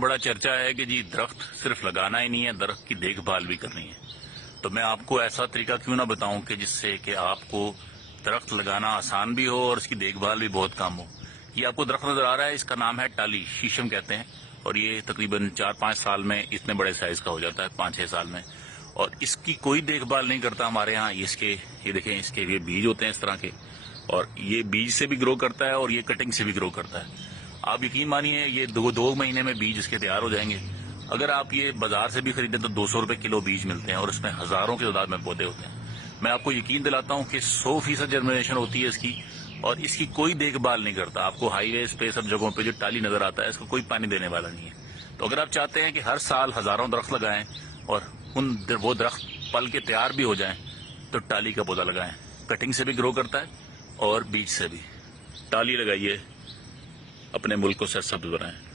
बड़ा चर्चा है कि जी दरख्त सिर्फ लगाना ही नहीं है, दरख्त की देखभाल भी करनी है। तो मैं आपको ऐसा तरीका क्यों ना बताऊं कि जिससे कि आपको दरख्त लगाना आसान भी हो और उसकी देखभाल भी बहुत कम हो। ये आपको दरख्त नजर आ रहा है, इसका नाम है टाली, शीशम कहते हैं। और ये तकरीबन 4-5 साल में इतने बड़े साइज का हो जाता है, 5-6 साल में। और इसकी कोई देखभाल नहीं करता हमारे यहाँ। ये देखें, इसके ये बीज होते हैं इस तरह के, और ये बीज से भी ग्रो करता है और ये कटिंग से भी ग्रो करता है। आप यकीन मानिए, ये दो महीने में बीज इसके तैयार हो जाएंगे। अगर आप ये बाजार से भी खरीदें तो 200 रुपए किलो बीज मिलते हैं और इसमें हजारों की तादाद में पौधे होते हैं। मैं आपको यकीन दिलाता हूं कि 100% जर्मिनेशन होती है इसकी, और इसकी कोई देखभाल नहीं करता। आपको हाईवेज पे सब जगहों पे जो टाली नजर आता है, इसको कोई पानी देने वाला नहीं है। तो अगर आप चाहते हैं कि हर साल हजारों दरख्त लगाएं और वो दरख्त पल के तैयार भी हो जाएं, तो टाली का पौधा लगाएं। कटिंग से भी ग्रो करता है और बीज से भी। टाली लगाइए, अपने मुल्क को सरसब्ज बनाएं।